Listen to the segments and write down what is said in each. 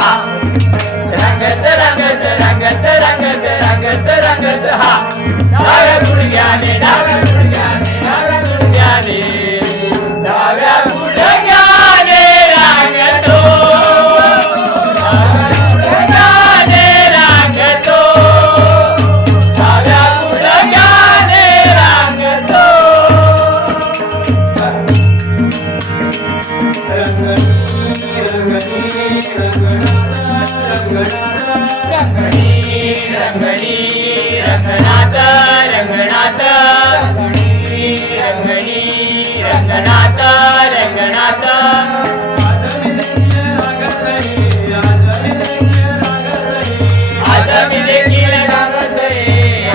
हा रंगत रंगत रंगत रंगत रंगत रंगत हा डाव्या गुडघ्याने डाव्या गुडघ्याने डाव्या गुडघ्याने डाव्या गुडघ्याने रंगतो गुडघ्याने रंगतो डाव्या गुडघ्याने रंगतो रंगणी रंगनाथ रंगनाथ रंगणी रंगनाथ रंगनाथ आज मी देखील लागत रे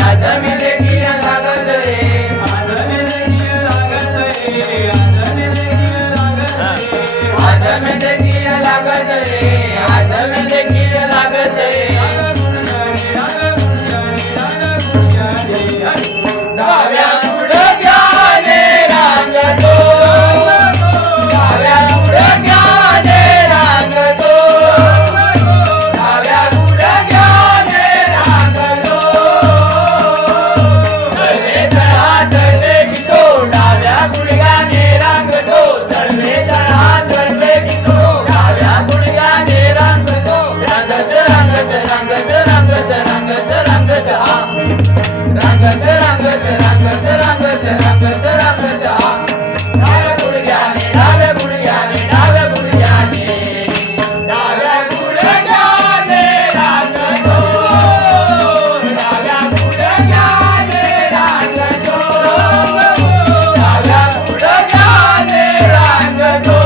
आज मी देखील लागत रे आज मी देखील लागत रे आज मी देखील लागत रे डाव्या गुडघ्याने रंगतो डाव्या गुडघ्याने रंगतो डाव्या गुडघ्याने रंगतो चढले चढा चढले की तो डाव्या गुडघ्याने रंगतो चढले चढा चढले की तो डाव्या गुडघ्याने रंगतो रंगत रंगत रंगत रंगत रंगत रंगत हा रंगत रंगत रंगत रंगत रंगत रंगत हा डाव्या गुडघ्याने डाव्या गुडघ्याने डाव्या गुडघ्याने डाव्या गुडघ्याने रंगतो डाव्या गुडघ्याने रंगतो डाव्या गुडघ्याने रंगतो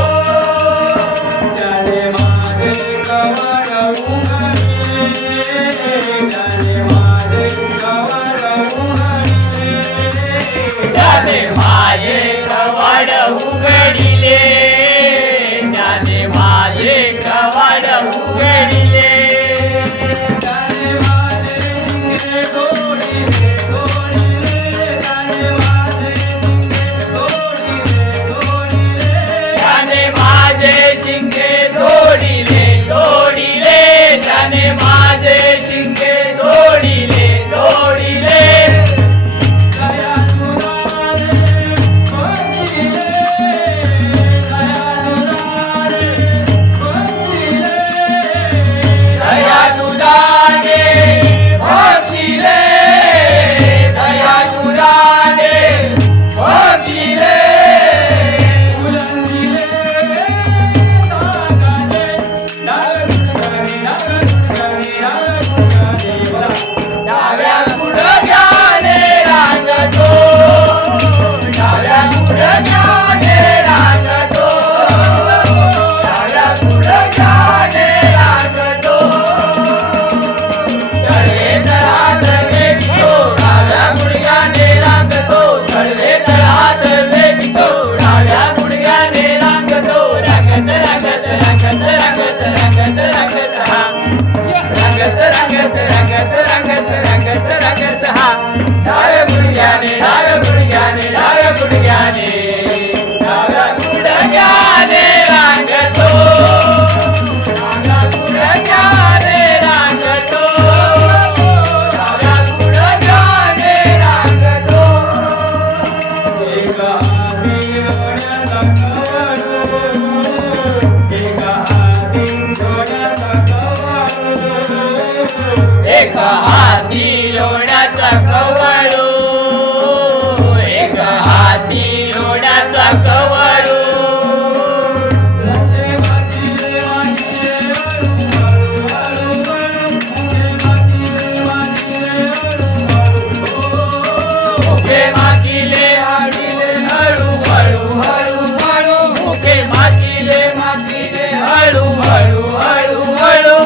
जाने माझे कवळ उघडले जाने माझे कवळ ज्याने माझे कवाड उघडिले ज्याने माझे कवाड उघडिले ज्याने माझे शिंगे तोडिले तोडिले ज्याने माझे शिंगे तोडिले तोडिले ज्याने माझे शिंगे तोडिले तोडिले एक हाती लोण्याचा कवळू एक हाती लोण्याचा कवळू मुखे मातीले हाडीले हळू हळू हळू हळू मुखे मातीले मातीले हळू हळू हळू हळू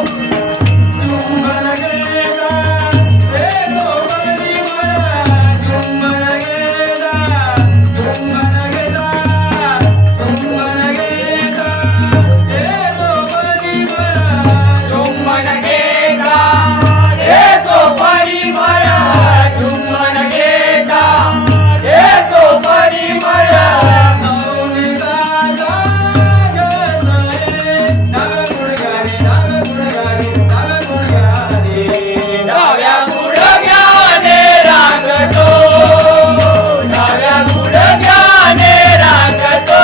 डाव्या गुडघ्याने रांगतो, डाव्या गुडघ्याने रांगतो,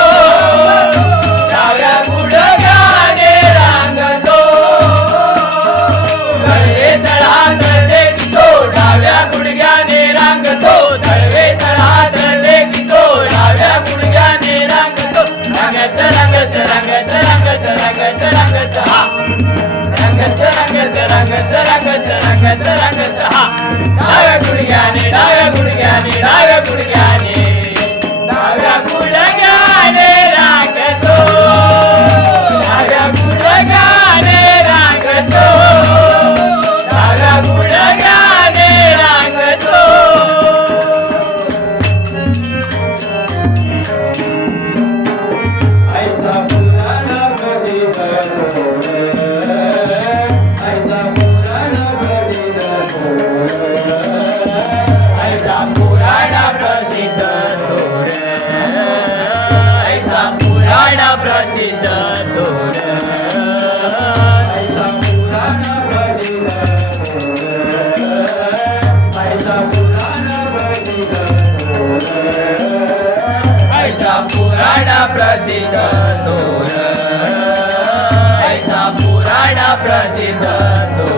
डाव्या गुडघ्याने रांगतो. तळवे तळहात देखतो, डाव्या गुडघ्याने रांगतो, तळवे तळहात देखतो, डाव्या गुडघ्याने रांगतो. रंगत रंगत रंगत रंगत रंगत रंगत हा, रंगत रंगत रंगत रंगत रंगत रंगत हा. डाव्या गुडघ्याने डाव्या गुडघ्याने डाव्या गुडघ्याने डाव्या गुडघ्याने रांगतो, डाव्या गुडघ्याने रांगतो, डाव्या गुडघ्याने रांगतो. ऐसा पुराणा प्रसिद्ध थोर, ऐसा पुराणा प्रसिद्ध थोर, ऐसा पुराणा प्रसिद्ध थोर, ऐसा पुराणा प्रसिद्ध थोर, ऐसा पुराणा प्रसिद्ध थोर, ऐसा पुराणा प्रसिद्ध थोर, ऐसा पुराणा प्रसिद्ध थोर, ऐसा पुराणा प्रसिद्ध थोर.